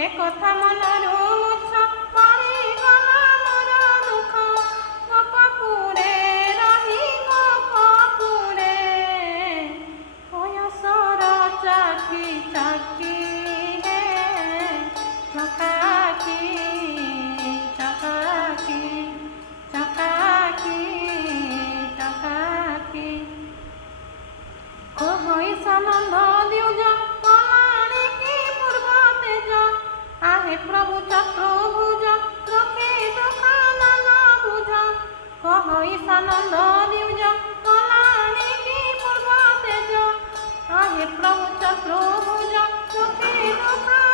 से कथा मनरू मुछ मारी गला मोर दुख गोपपुरे रही गोपपुरे बयसर चाकी चाकी हे चकाकी चकाकी चकाकी चकाकी कहई सानंद दिउज कलाणी की पूर्व तेज आहे प्रभु चतुर्भुज रखे दुखान न बुझ कहई सानंद दिउज कलाणी की पूर्व तेज आहे प्रभु चतुर्भुज रखे दुखान